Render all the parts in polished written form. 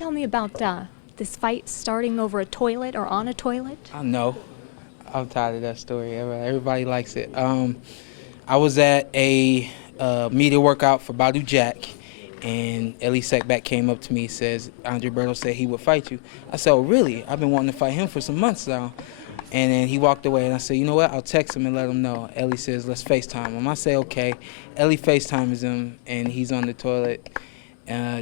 tell me about this fight starting over a toilet or on a toilet? I know. I'm tired of that story. Everybody likes it. I was at a media workout for Bout Jack, and Elie Seckbach came up to me and says, Andre Berto said he would fight you. I said, oh, really? I've been wanting to fight him for some months now. And then he walked away, and I said, you know what? I'll text him and let him know. Elie says, let's FaceTime him. I say, okay. Elie FaceTimes him, and he's on the toilet,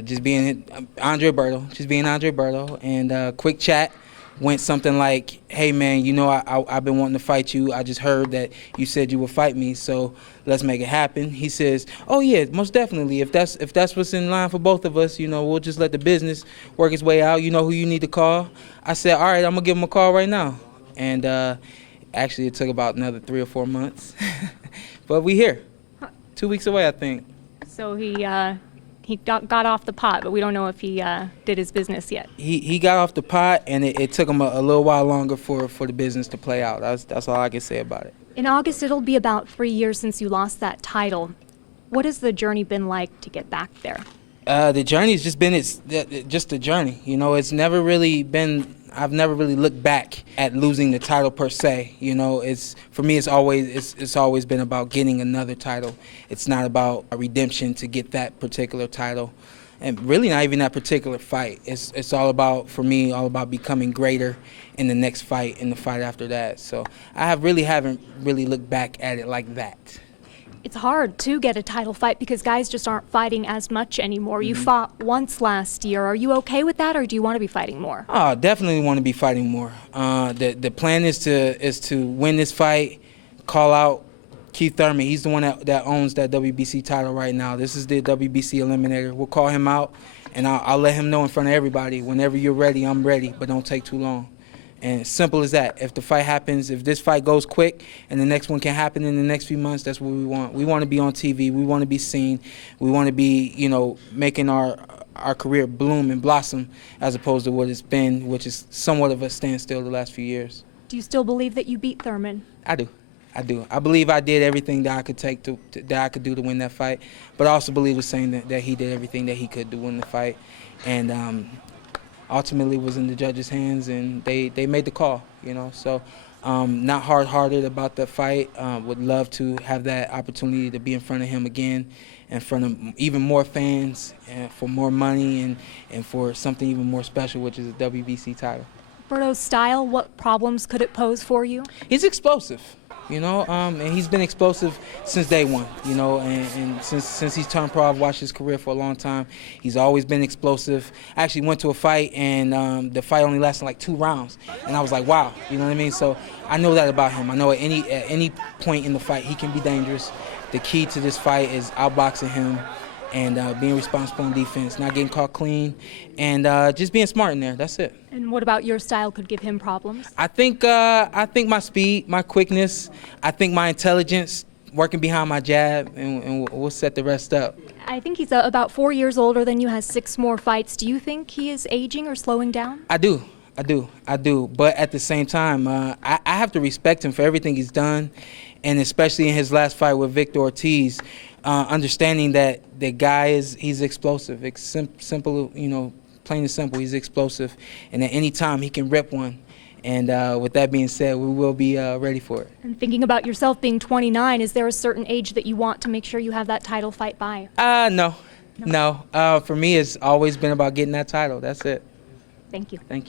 just being Andre Berto, and quick chat went something like, hey, man, you know I've been wanting to fight you. I just heard that you said you would fight me, so let's make it happen. He says, oh, yeah, most definitely. If that's what's in line for both of us, you know, we'll just let the business work its way out. You know who you need to call? I said, all right, I'm going to give him a call right now. And actually, it took about another 3 or 4 months. But we here. 2 weeks away, I think. So he got off the pot, but we don't know if he did his business yet. He got off the pot, and it took him a little while longer for the business to play out. That's all I can say about it. In August, it'll be about 3 years since you lost that title. What has the journey been like to get back there? The journey's just been just a journey. You know, it's never really been. I've never really looked back at losing the title per se. You know, for me, it's always been about getting another title. It's not about a redemption to get that particular title, and really not even that particular fight. It's all about, for me, all about becoming greater in the next fight, in the fight after that. So I haven't really looked back at it like that. It's hard to get a title fight because guys just aren't fighting as much anymore. You fought once last year. Are you okay with that, or do you want to be fighting more? Oh, definitely want to be fighting more. The plan is to win this fight, call out Keith Thurman. He's the one that owns that WBC title right now. This is the WBC eliminator. We'll call him out, and I'll let him know in front of everybody, whenever you're ready, I'm ready, but don't take too long. And simple as that. If the fight happens, if this fight goes quick and the next one can happen in the next few months, that's what we want. We want to be on TV. We want to be seen. We want to be, you know, making our career bloom and blossom as opposed to what it's been, which is somewhat of a standstill the last few years. Do you still believe that you beat Thurman? I do. I believe I did everything that I could that I could do to win that fight, but I also believe the same that he did everything that he could to win the fight. And ultimately was in the judges' hands, and they made the call, you know. So not hard-hearted about the fight. Would love to have that opportunity to be in front of him again, in front of even more fans, and for more money, and for something even more special, which is a WBC title. Berto's style, what problems could it pose for you? He's explosive. You know, and he's been explosive since day one, you know, and since he's turned pro, I've watched his career for a long time. He's always been explosive. I actually went to a fight, and the fight only lasted like 2 rounds, and I was like, wow, you know what I mean? So I know that about him. I know at any point in the fight, he can be dangerous. The key to this fight is outboxing him and being responsible on defense, not getting caught clean, and just being smart in there. That's it. And what about your style could give him problems? I think my speed, my quickness, I think my intelligence, working behind my jab, and we'll set the rest up. I think he's about 4 years older than you, has 6 more fights. Do you think he is aging or slowing down? I do. But at the same time, I have to respect him for everything he's done, and especially in his last fight with Victor Ortiz, understanding that the guy he's explosive. It's simple, you know, plain and simple. He's explosive, and at any time he can rip one. And with that being said, we will be ready for it. And thinking about yourself being 29, is there a certain age that you want to make sure you have that title fight by? No. For me, it's always been about getting that title. That's it. Thank you. Thank you.